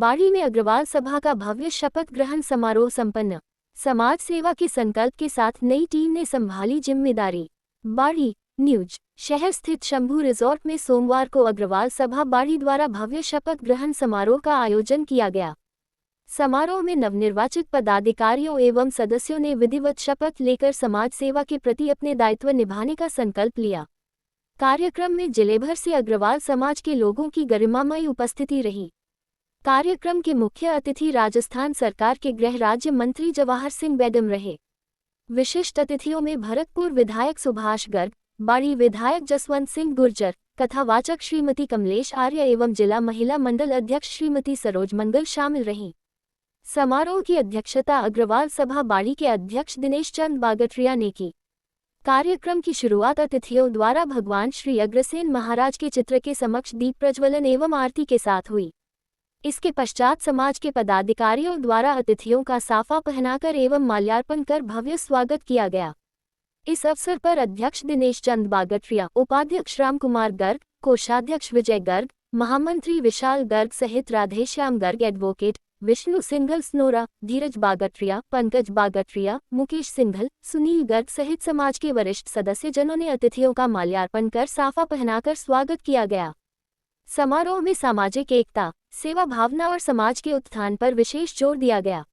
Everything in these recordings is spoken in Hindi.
बाड़ी में अग्रवाल सभा का भव्य शपथ ग्रहण समारोह संपन्न। समाज सेवा के संकल्प के साथ नई टीम ने संभाली जिम्मेदारी। बाड़ी न्यूज शहर स्थित शंभू रिजॉर्ट में सोमवार को अग्रवाल सभा बाड़ी द्वारा भव्य शपथ ग्रहण समारोह का आयोजन किया गया। समारोह में नवनिर्वाचित पदाधिकारियों एवं सदस्यों ने विधिवत शपथ लेकर समाज सेवा के प्रति अपने दायित्व निभाने का संकल्प लिया। कार्यक्रम में जिले भर से अग्रवाल समाज के लोगों की गरिमामयी उपस्थिति रही। कार्यक्रम के मुख्य अतिथि राजस्थान सरकार के गृह राज्य मंत्री जवाहर सिंह बेगम रहे। विशिष्ट अतिथियों में भरतपुर विधायक सुभाष गर्ग, बाड़ी विधायक जसवंत सिंह गुर्जर, कथावाचक श्रीमती कमलेश आर्य एवं जिला महिला मंडल अध्यक्ष श्रीमती सरोज मंगल शामिल रहीं। समारोह की अध्यक्षता अग्रवाल सभा बाड़ी के अध्यक्ष दिनेश चंद बागटरिया ने की। कार्यक्रम की शुरुआत अतिथियों द्वारा भगवान श्री अग्रसेन महाराज के चित्र के समक्ष दीप प्रज्वलन एवं आरती के साथ हुई। इसके पश्चात समाज के पदाधिकारियों द्वारा अतिथियों का साफा पहनाकर एवं माल्यार्पण कर भव्य स्वागत किया गया। इस अवसर पर अध्यक्ष दिनेश चंद बागटरिया, उपाध्यक्ष राम कुमार गर्ग, कोषाध्यक्ष विजय गर्ग, महामंत्री विशाल गर्ग सहित राधेश्याम गर्ग, एडवोकेट विष्णु सिंघल स्नोरा, धीरज बागटरिया, पंकज बागटरिया, मुकेश सिंघल, सुनील गर्ग सहित समाज के वरिष्ठ सदस्यजनों ने अतिथियों का माल्यार्पण कर साफा पहनाकर स्वागत किया गया। समारोह में सामाजिक एकता, सेवा भावना और समाज के उत्थान पर विशेष जोर दिया गया।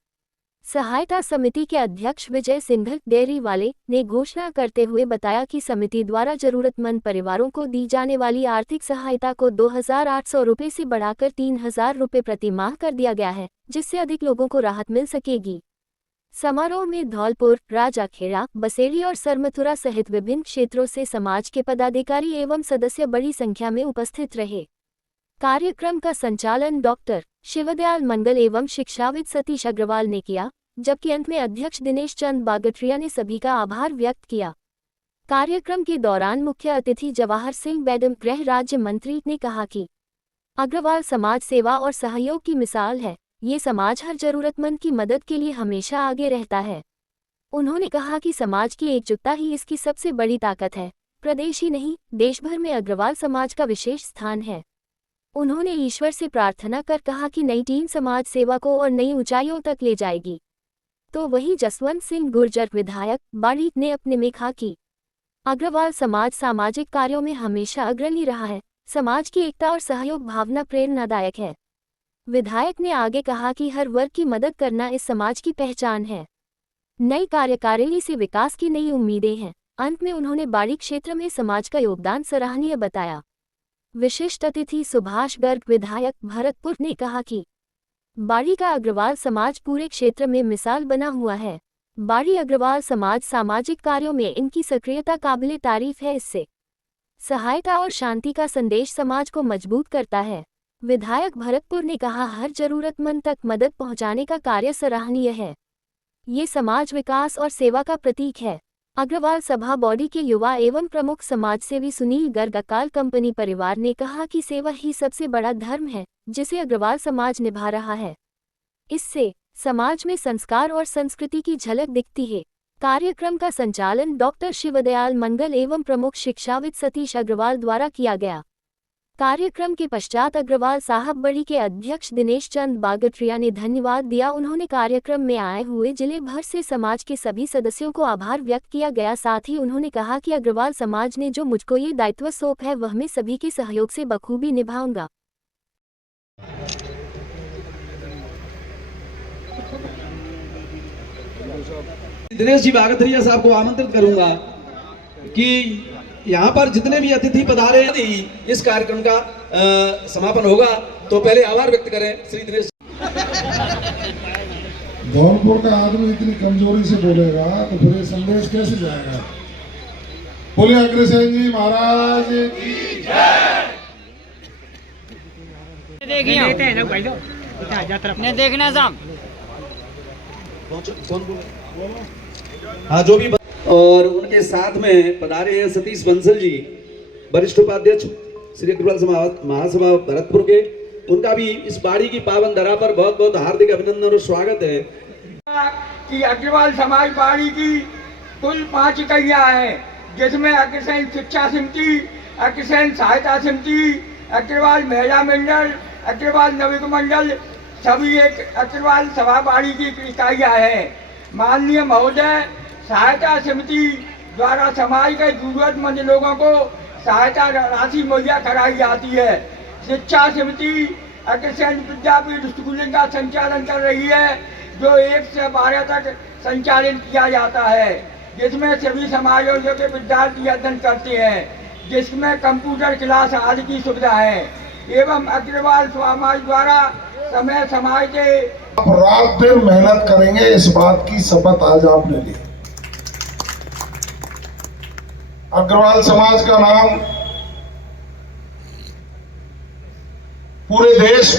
सहायता समिति के अध्यक्ष विजय सिंघल डेयरी वाले ने घोषणा करते हुए बताया कि समिति द्वारा जरूरतमंद परिवारों को दी जाने वाली आर्थिक सहायता को 2,800 रुपये से बढ़ाकर 3,000 रुपये प्रति माह कर दिया गया है, जिससे अधिक लोगों को राहत मिल सकेगी। समारोह में धौलपुर, राजाखेड़ा, बसेड़ी और सरमथुरा सहित विभिन्न क्षेत्रों से समाज के पदाधिकारी एवं सदस्य बड़ी संख्या में उपस्थित रहे। कार्यक्रम का संचालन डॉक्टर शिवदयाल मंगल एवं शिक्षाविद सतीश अग्रवाल ने किया, जबकि अंत में अध्यक्ष दिनेश चंद बागटरिया ने सभी का आभार व्यक्त किया। कार्यक्रम के दौरान मुख्य अतिथि जवाहर सिंह बेगम, गृह राज्य मंत्री, ने कहा कि अग्रवाल समाज सेवा और सहयोग की मिसाल है। ये समाज हर जरूरतमंद की मदद के लिए हमेशा आगे रहता है। उन्होंने कहा कि समाज की एकजुटता ही इसकी सबसे बड़ी ताकत है। प्रदेश ही नहीं, देश भर में अग्रवाल समाज का विशेष स्थान है। उन्होंने ईश्वर से प्रार्थना कर कहा कि नई टीम समाज सेवा को और नई ऊंचाइयों तक ले जाएगी। तो वहीं जसवंत सिंह गुर्जर, विधायक बाड़ी, ने अपने में कहा कि अग्रवाल समाज सामाजिक कार्यों में हमेशा अग्रणी रहा है। समाज की एकता और सहयोग भावना प्रेरणादायक है। विधायक ने आगे कहा कि हर वर्ग की मदद करना इस समाज की पहचान है। नई कार्यकारिणी से विकास की नई उम्मीदें हैं। अंत में उन्होंने बाड़ी क्षेत्र में समाज का योगदान सराहनीय बताया। विशिष्ट अतिथि सुभाष गर्ग, विधायक भरतपुर, ने कहा कि बाड़ी का अग्रवाल समाज पूरे क्षेत्र में मिसाल बना हुआ है। बाड़ी अग्रवाल समाज सामाजिक कार्यों में इनकी सक्रियता काबिले तारीफ है। इससे सहायता और शांति का संदेश समाज को मजबूत करता है। विधायक भरतपुर ने कहा, हर जरूरतमंद तक मदद पहुंचाने का कार्य सराहनीय है। ये समाज विकास और सेवा का प्रतीक है। अग्रवाल सभा बॉडी के युवा एवं प्रमुख समाजसेवी सुनील गर्ग, अकाल कंपनी परिवार, ने कहा कि सेवा ही सबसे बड़ा धर्म है, जिसे अग्रवाल समाज निभा रहा है। इससे समाज में संस्कार और संस्कृति की झलक दिखती है। कार्यक्रम का संचालन डॉक्टर शिवदयाल मंगल एवं प्रमुख शिक्षाविद सतीश अग्रवाल द्वारा किया गया। कार्यक्रम के पश्चात अग्रवाल साहब बड़ी के अध्यक्ष दिनेश चंद बागटरिया ने धन्यवाद दिया। उन्होंने कार्यक्रम में आए हुए जिले भर से समाज के सभी सदस्यों को आभार व्यक्त किया गया। साथ ही उन्होंने कहा कि अग्रवाल समाज ने जो मुझको ये दायित्व सौंप है, वह मैं सभी के सहयोग से बखूबी निभाऊंगा। दिनेश जी बागटरिया साहब को आमंत्रित करूंगा कि यहाँ पर जितने भी अतिथि पधारे इस कार्यक्रम का समापन होगा, तो पहले आभार व्यक्त करें श्री दिनेश। धौलपुर का आदमी इतनी कमजोरी से बोलेगा तो फिर ये संदेश कैसे जाएगा। बोले अग्रसेन जी महाराज की जय। देखना साहब, हाँ, जो भी और उनके साथ में पधारे हैं सतीश बंसल जी, वरिष्ठ उपाध्यक्ष श्री अग्रवाल महासभा भरतपुर के। उनका भी इस बाड़ी की पावन धरा पर बहुत बहुत हार्दिक अभिनंदन और स्वागत है। कि अग्रवाल समाज बाड़ी की कुल 5 इकाइयां हैं, जिसमें अग्रसेन शिक्षा समिति, अग्रसेन सहायता समिति, अग्रवाल महिला मंडल, अग्रवाल नवयुग मंडल, सभी एक अग्रवाल सभा बाड़ी की इकाइयाँ हैं। माननीय महोदय, सहायता समिति द्वारा समाज के जरूरतमंद लोगों को सहायता राशि मुहैया कराई जाती है। शिक्षा समिति अग्रसेन विद्यापीठ स्कूलिंग का संचालन कर रही है, जो 1 से 12 तक संचालित किया जाता है, जिसमें सभी समाजों के विद्यार्थी अध्ययन करते हैं, जिसमें कंप्यूटर क्लास आदि की सुविधा है। एवं अग्रवाल समाज द्वारा समय समाज के आप रात दिन मेहनत करेंगे, इस बात की शपथ आज आपने ली। अग्रवाल समाज का नाम पूरे देश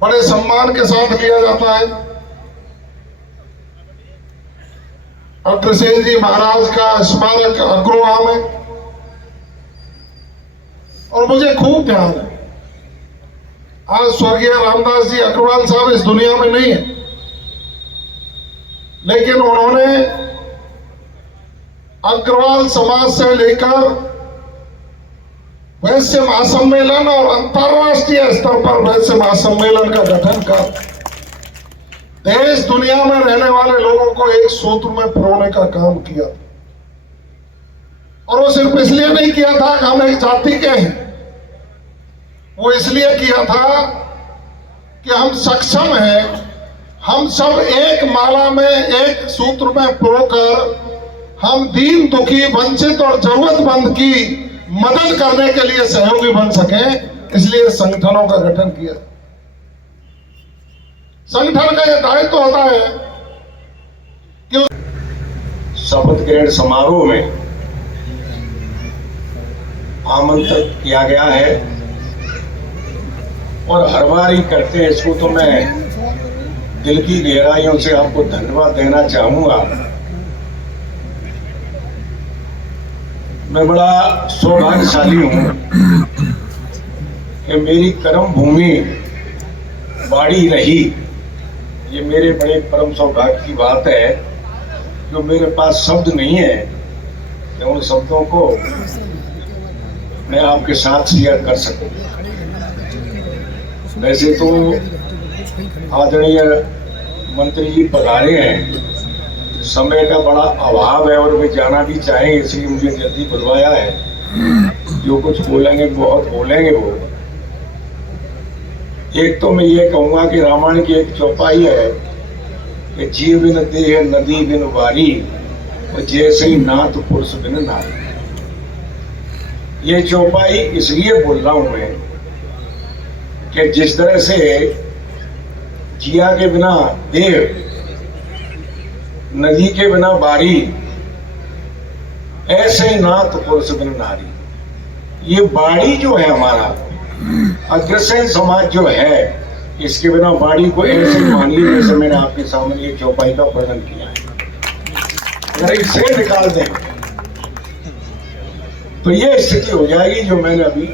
बड़े सम्मान के साथ लिया जाता है। अग्रसेन जी महाराज का स्मारक अग्रवाल में, और मुझे खूब ध्यान है, आज स्वर्गीय रामदास जी अग्रवाल साहब इस दुनिया में नहीं है, लेकिन उन्होंने अग्रवाल समाज से लेकर वैश्य महासम्मेलन और अंतर्राष्ट्रीय स्तर पर वैश्य महासम्मेलन का गठन कर देश दुनिया में रहने वाले लोगों को एक सूत्र में पिरोने का काम किया। और वो सिर्फ इसलिए नहीं किया था कि हम एक जाति के हैं, वो इसलिए किया था कि हम सक्षम हैं, हम सब एक माला में एक सूत्र में पिरोकर हम दीन दुखी वंचित और जरूरतमंद की मदद करने के लिए सहयोगी बन सके, इसलिए संगठनों का गठन किया। संगठन का यह दायित्व होता है कि शपथ ग्रहण समारोह में आमंत्रित किया गया है, और हर बार ही करते हैं इसको, तो मैं दिल की गहराइयों से आपको धन्यवाद देना चाहूंगा। मैं बड़ा सौभाग्यशाली हूं कि मेरी कर्म भूमि बाड़ी रही। ये मेरे बड़े परम सौभाग्य की बात है, जो मेरे पास शब्द नहीं है कि उन शब्दों को मैं आपके साथ शेयर कर सकूं। वैसे तो आदरणीय मंत्री जी पधारे हैं, समय का बड़ा अभाव है और वे जाना भी चाहें, इसलिए मुझे जल्दी बुलवाया है। जो कुछ बोलेंगे बहुत बोलेंगे वो। एक तो मैं ये कहूँगा कि रामायण की एक चौपाई है कि जीव बिन देह नदी बिन वारी, और जैसे ही नाथ पुरुष बिन नारी। ये चौपाई इसलिए बोल रहा हूँ मैं कि जिस तरह से जिया के बिना देह, नदी के बिना बारी, ऐसे ही नाथ पुरुष बिन नारी। ये बाड़ी जो है हमारा अग्रसेन समाज जो है, इसके बिना बाड़ी को ऐसे मानिए जैसे मैंने आपके सामने ये चौपाई का वर्णन किया है। अगर इसे निकाल दें तो ये स्थिति हो जाएगी जो मैंने अभी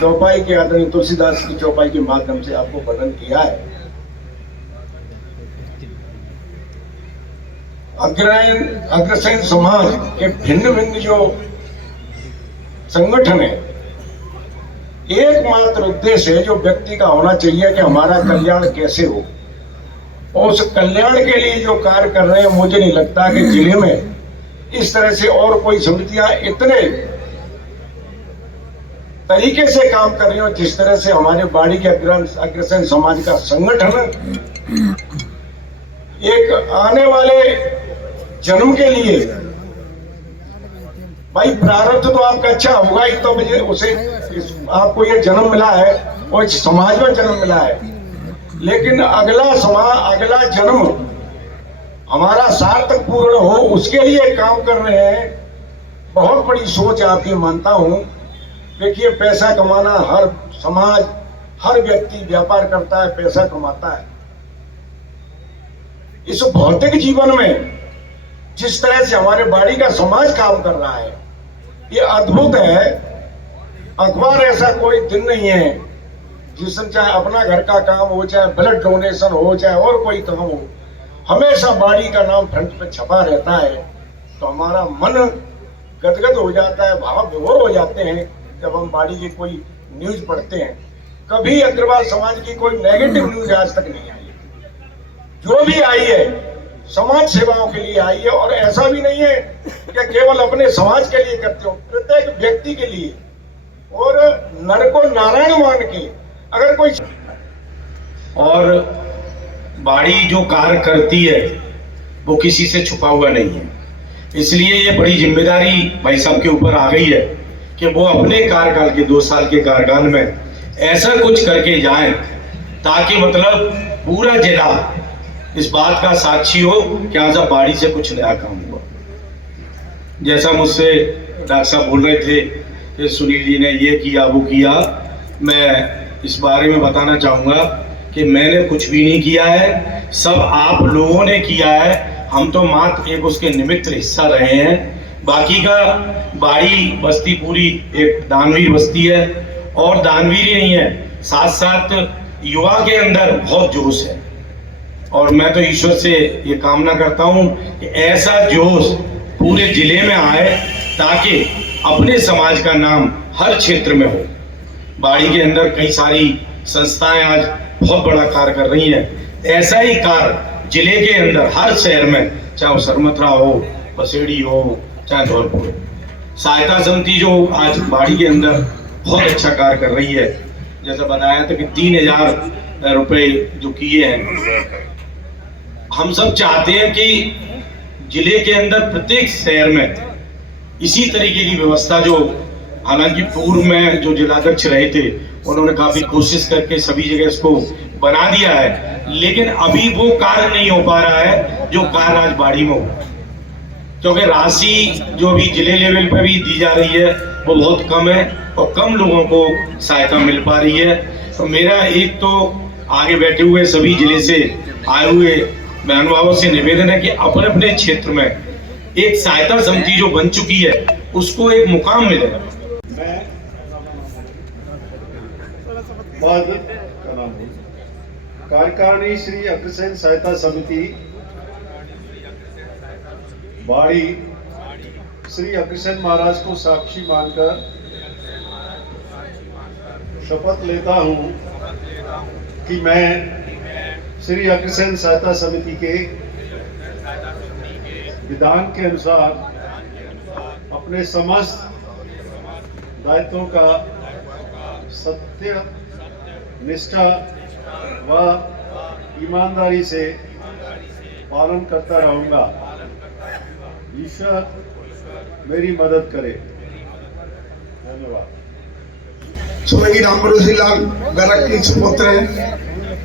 चौपाई के आदरणीय तुलसीदास की चौपाई के माध्यम से आपको वर्णन किया है। अग्रसेन समाज के भिन्न भिन्न जो संगठन है, एकमात्र उद्देश्य है जो व्यक्ति का होना चाहिए कि हमारा कल्याण कैसे हो, और उस कल्याण के लिए जो कार्य कर रहे हैं, मुझे नहीं लगता कि जिले में इस तरह से और कोई समितियां इतने तरीके से काम कर रही हो जिस तरह से हमारे बाड़ी के अग्रसेन समाज का संगठन एक आने वाले जन्म के लिए, भाई प्रारब्ध तो आपका अच्छा होगा ही, तो मुझे उसे आपको ये जन्म मिला है और इस समाज में जन्म मिला है, लेकिन अगला जन्म हमारा सार्थक पूर्ण हो उसके लिए काम कर रहे हैं। बहुत बड़ी सोच आपकी मानता हूं। देखिए, पैसा कमाना, हर समाज, हर व्यक्ति व्यापार करता है, पैसा कमाता है। इस भौतिक जीवन में जिस तरह से हमारे बाड़ी का समाज काम कर रहा है, ये अद्भुत है। अखबार ऐसा कोई दिन नहीं है जिसमें चाहे अपना घर का काम हो, चाहे ब्लड डोनेशन हो, चाहे और कोई काम हो, हमेशा बाड़ी का नाम फ्रंट पे छपा रहता है। तो हमारा मन गदगद हो जाता है, भाव विभोर हो जाते हैं जब हम बाड़ी की कोई न्यूज पढ़ते हैं। कभी अग्रवाल समाज की कोई नेगेटिव न्यूज आज तक नहीं आई। जो भी आई है समाज सेवाओं के लिए आई है, और ऐसा भी नहीं है कि केवल अपने समाज के लिए करते हो, प्रत्येक व्यक्ति के लिए, और नर को नारायण मान के अगर कोई, और बाड़ी जो कार्य करती है वो किसी से छुपा हुआ नहीं है। इसलिए ये बड़ी जिम्मेदारी भाई साहब के ऊपर आ गई है कि वो अपने कार्यकाल के 2 साल के कार्यकाल में ऐसा कुछ करके जाएं ताकि मतलब पूरा जिला इस बात का साक्षी हो कि आज बाड़ी से कुछ नया काम हुआ। जैसा मुझसे डॉक्टर साहब बोल रहे थे कि सुनील जी ने ये किया वो किया, मैं इस बारे में बताना चाहूँगा कि मैंने कुछ भी नहीं किया है, सब आप लोगों ने किया है। हम तो मात्र एक उसके निमित्त हिस्सा रहे हैं। बाकी का बाड़ी बस्ती पूरी एक दानवीर बस्ती है, और दानवीर ही नहीं है, साथ साथ युवा के अंदर बहुत जोश है। और मैं तो ईश्वर से ये कामना करता हूँ कि ऐसा जोश पूरे जिले में आए ताकि अपने समाज का नाम हर क्षेत्र में हो। बाड़ी के अंदर कई सारी संस्थाएं आज बहुत बड़ा कार्य कर रही हैं। ऐसा ही कार्य जिले के अंदर हर शहर में, चाहे वो सरमथरा हो, बसेड़ी हो, चाहे धौलपुर हो, सहायता समिति जो आज बाड़ी के अंदर बहुत अच्छा कार्य कर रही है। जैसा बताया था कि 3000 रुपए जो किए हैं, हम सब चाहते हैं कि जिले के अंदर प्रत्येक शहर में इसी तरीके की व्यवस्था, जो हालांकि पूर्व में जो जिलाध्यक्ष रहे थे उन्होंने काफी कोशिश करके सभी जगह इसको बना दिया है, लेकिन अभी वो कार्य नहीं हो पा रहा है जो कार्य आज बाड़ी में हो, क्योंकि राशि जो अभी जिले लेवल पर भी दी जा रही है वो बहुत कम है और कम लोगों को सहायता मिल पा रही है। तो मेरा एक तो आगे बैठे हुए सभी जिले से आए हुए बहन भाइयों से निवेदन है कि अपने अपने क्षेत्र में एक सहायता समिति जो बन चुकी है उसको एक मुकाम मिले। कार्यकारिणी श्री अग्रसेन सहायता समिति बाड़ी श्री अग्रसेन महाराज को साक्षी मानकर शपथ लेता हूं कि मैं श्री अग्रसेन सहायता समिति के विधान के अनुसार अपने समस्त दायित्वों का सत्य, निष्ठा व ईमानदारी से पालन करता रहूंगा। ईश्वर मेरी मदद करे। धन्यवाद। स्वर्गीय रामबरोसी लाल गरक के सुपुत्र हैं,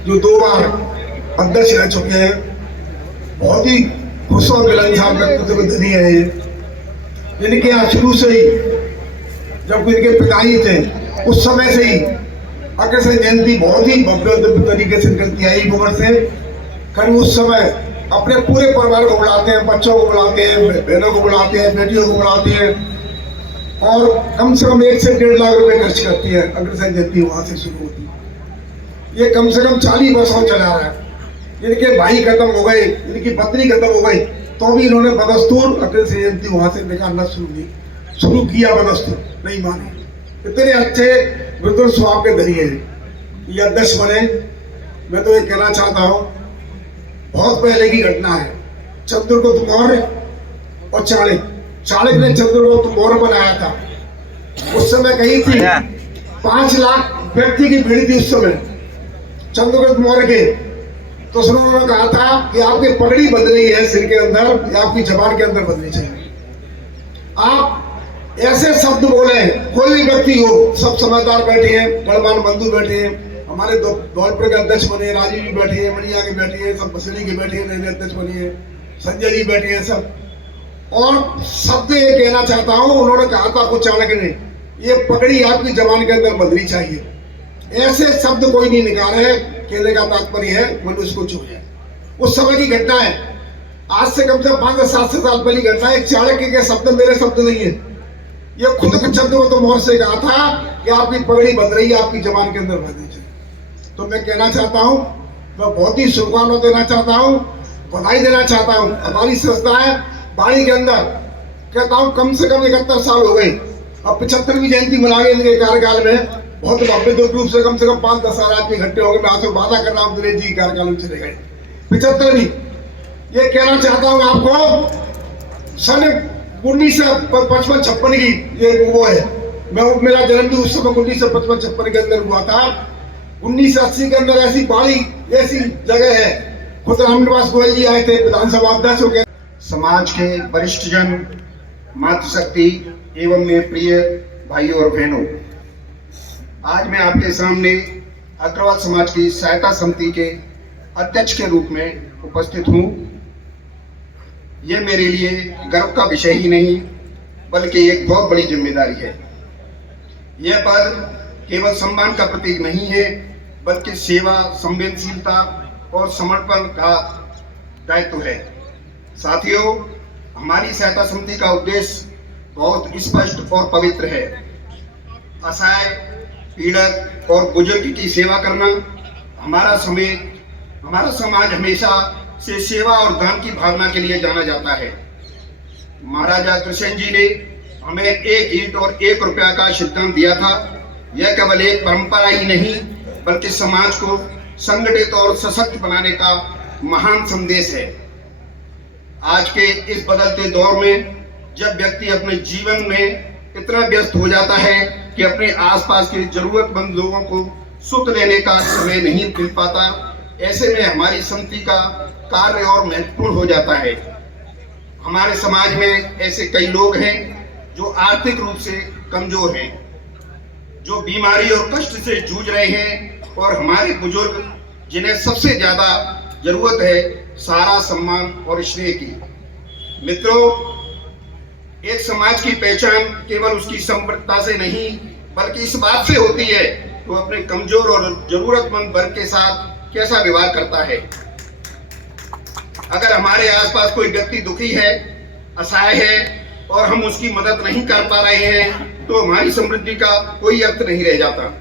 जो 2 बार अध्यक्ष रह चुके हैं। बहुत ही खुश और मिलनसार व्यक्तित्व के धनी है। इनके यहाँ शुरू से ही, जब इनके पिताजी थे उस समय से ही अग्रसेन जयंती बहुत ही भव्य तरीके से निकलती आई उम्र से। करीब उस समय अपने पूरे परिवार को बुलाते हैं, बच्चों को बुलाते हैं, बहनों को बुलाते हैं, बेटियों को बुलाते हैं, और कम से कम 1 से 1.5 लाख रुपए खर्च करती है। अग्रसेन जयंती वहां से शुरू होती है। ये कम से कम 40 वर्षों चला रहा है। इनके भाई खत्म हो गए, इनकी पत्नी खत्म हो गई, तो भी इन्होंने बदस्तूर अग्रसेन जयंती वहां से निकालना शुरू किया। बदस्तूर नहीं माने। इतने अच्छे मृदुल स्वभाव के धनी है ये अध्यक्ष बने। मैं तो ये कहना चाहता हूँ, बहुत पहले की घटना है। चंद्रगुप्त मौर्य और चाणक्य ने चंद्रगुप्त मौर्य बनाया था। उस समय कही थी 5 लाख व्यक्ति की भीड़ थी उस समय चंद्रगुप्त मौर्य के। तो उन्होंने कहा था कि आपकी पगड़ी बंध रही है सिर के अंदर, या आपकी जबान के अंदर बंधनी चाहिए। आप ऐसे शब्द बोले, कोई भी व्यक्ति हो, सब समझदार बैठे हैं, गणमान्य बंधु बैठे हैं, हमारे धौलपुर के अध्यक्ष बने, राजीव जी बैठे हैं, मणिया के बैठे हैं, सब बसेड़ी के बैठे हैं, नए अध्यक्ष बने हैं, संजय जी बैठे हैं सब। और शब्द ये कहना चाहता हूँ, उन्होंने कहा था कुछ चाणक्य ने, ये पगड़ी आपकी जबान के अंदर बंधनी चाहिए। ऐसे शब्द कोई नहीं निकाले। कहने का तात्पर्य है मनुष्य को छू जाए। उस समय की घटना है, आज से कम से कम 5 से 7 साल पहले घटना है। चाणक्य के शब्द मेरे शब्द नहीं है, ये खुद चंद्रगुप्त मौर्य से कहा था कि आपकी पगड़ी बंध रही है, आपकी जबान के अंदर बंधनी चाहिए। तो मैं कहना चाहता हूँ, मैं बहुत ही शुभकामना देना चाहता हूँ, बधाई देना चाहता हूँ। हमारी संस्था है बाड़ी के अंदर, कहता हूँ कम से कम 71 साल हो गए। अब 75वीं जयंती मना गए इनके कार्यकाल में। बहुत भव्य रूप से कम 5-10 आदमी इकट्ठे हो गए। मैं आपसे वादा कर रहा हूँ दिनेश जी कार्यकाल चले गए 75वीं। ये कहना चाहता हूँ आपको, सन 1955-56 की ये वो है, मेरा जन्म भी उस समय 1955-56 के अंदर हुआ था। 1980 के अंदर ऐसी बाड़ी ऐसी जगह है, खुद रामनिवास गोयल जी आए थे, विधानसभा अध्यक्ष हो गए। समाज के वरिष्ठ जन, मातृशक्ति एवं मेरे प्रिय भाइयों और बहनों, आज मैं आपके सामने अग्रवाल समाज की सहायता समिति के अध्यक्ष के रूप में उपस्थित हूँ। यह मेरे लिए गर्व का विषय ही नहीं बल्कि एक बहुत बड़ी जिम्मेदारी है। यह पद केवल सम्मान का प्रतीक नहीं है बल्कि सेवा, संवेदनशीलता और समर्पण का दायित्व है। साथियों, हमारी सहायता समिति का उद्देश्य बहुत स्पष्ट और पवित्र है। असहाय, पीड़ित और बुजुर्ग की सेवा करना। हमारा समाज हमेशा से सेवा और दान की भावना के लिए जाना जाता है। महाराजा अग्रसेन जी ने हमें 1 ईंट और 1 रुपया का सिद्धांत दिया था। यह केवल एक परंपरा ही नहीं बल्कि समाज को संगठित और सशक्त बनाने का महान संदेश है। आज के इस बदलते दौर में जब व्यक्ति अपने जीवन में इतना व्यस्त हो जाता है कि अपने आसपास के जरूरतमंद लोगों को सुख देने का समय नहीं मिल पाता, ऐसे में हमारी समिति का कार्य और महत्वपूर्ण हो जाता है। हमारे समाज में ऐसे कई लोग हैं जो आर्थिक रूप से कमजोर हैं, जो बीमारी और कष्ट से जूझ रहे हैं, और हमारे बुजुर्ग जिन्हें सबसे ज्यादा जरूरत है सारा सम्मान और स्नेह की। मित्रों, एक समाज की पहचान केवल उसकी संपन्नता से नहीं बल्कि इस बात से होती है कि वो अपने कमजोर और जरूरतमंद वर्ग के साथ कैसा व्यवहार करता है। अगर हमारे आसपास कोई व्यक्ति दुखी है, असहाय है और हम उसकी मदद नहीं कर पा रहे हैं तो हमारी समृद्धि का कोई अर्थ नहीं रह जाता।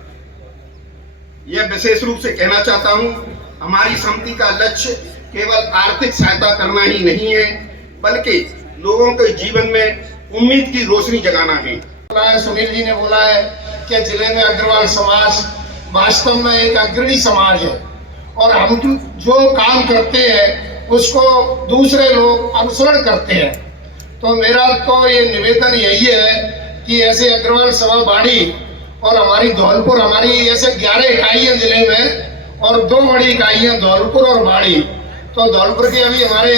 यह विशेष रूप से कहना चाहता हूं, हमारी समिति का लक्ष्य केवल आर्थिक सहायता करना ही नहीं है बल्कि लोगों के जीवन में उम्मीद की रोशनी जगाना है। सुनील जी ने बोला है कि जिले में अग्रवाल समाज वास्तव में एक अग्रणी समाज है और हम जो काम करते हैं उसको दूसरे लोग अनुसरण करते हैं। तो मेरा तो ये निवेदन यही है कि ऐसे अग्रवाल सभा बाड़ी और हमारी धौलपुर, हमारी ऐसे 11 इकाइयाँ जिले में और 2 बड़ी इकाइयाँ धौलपुर और बाड़ी। तो धौलपुर के अभी हमारे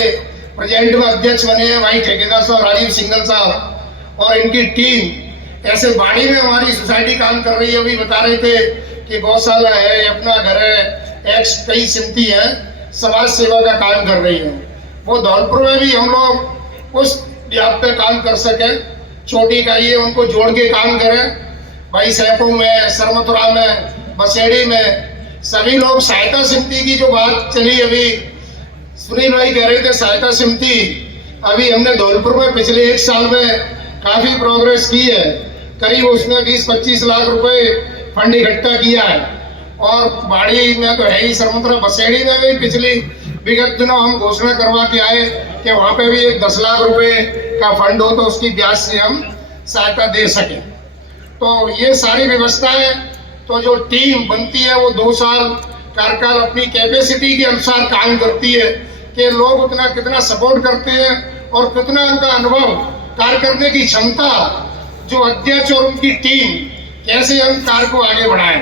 प्रेजेंट में अध्यक्ष बने हैं भाई ठेकेदार साहब राजीव सिंघल साहब और इनकी टीम। ऐसे बाड़ी में हमारी सोसाइटी काम कर रही है। अभी बता रहे थे कि गौशाला है, अपना घर है, कई समिति है, समाज सेवा का काम कर रही है। वो धौलपुर में भी हम लोग उस व्याप पे काम कर सके, छोटी इकाई है उनको जोड़ के काम करें। भाई सैपू में, सरमथुरा में, बसेड़ी में सभी लोग सहायता समिति की जो बात चली, अभी सुनील भाई कह रहे थे सहायता समिति, अभी हमने धौलपुर में पिछले 1 साल में काफी प्रोग्रेस की है। करीब उसमें 20-25 लाख रुपए फंड इकट्ठा किया है। और बाड़ी में तो है ही, सरमथुरा बसेड़ी में भी पिछली विगत दिनों हम घोषणा करवा के आए कि वहाँ पे भी एक 10 लाख रुपए का फंड हो तो उसकी ब्याज से हम सहायता दे सकें। तो ये सारी व्यवस्थाएं, तो जो टीम बनती है वो 2 साल कार्यकाल अपनी कैपेसिटी के अनुसार काम करती है कि लोग उतना कितना सपोर्ट करते हैं और कितना उनका अनुभव, कार्य करने की क्षमता, जो अध्यक्ष और उनकी टीम कैसे हम कार्य को आगे बढ़ाएं।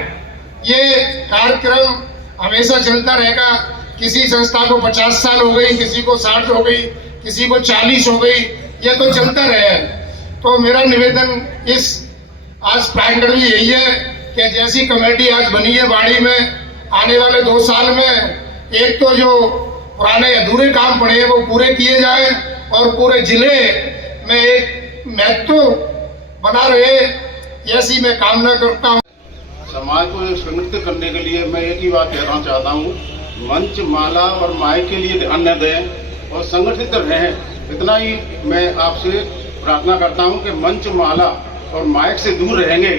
ये कार्यक्रम हमेशा चलता रहेगा। किसी संस्था को 50 साल हो गई, किसी को 60 हो गई, किसी को 40 हो गई, ये तो चलता रहे। तो मेरा निवेदन इस आज प्रांगण में यही है कि जैसी कमेटी आज बनी है बाड़ी में, आने वाले 2 साल में एक तो जो पुराने अधूरे काम पड़े हैं वो पूरे किए जाए और पूरे जिले में एक महत्व बना रहे, ऐसी मैं कामना करता हूँ। समाज को संगठित करने के लिए मैं एक ही बात कहना चाहता हूँ, मंच, माला और माइक के लिए ध्यान न दें और संगठित रहें। इतना ही मैं आपसे प्रार्थना करता हूँ कि मंच, माला और माइक से दूर रहेंगे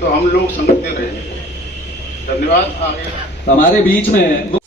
तो हम लोग संगठित रहेंगे। धन्यवाद। आगे हमारे बीच में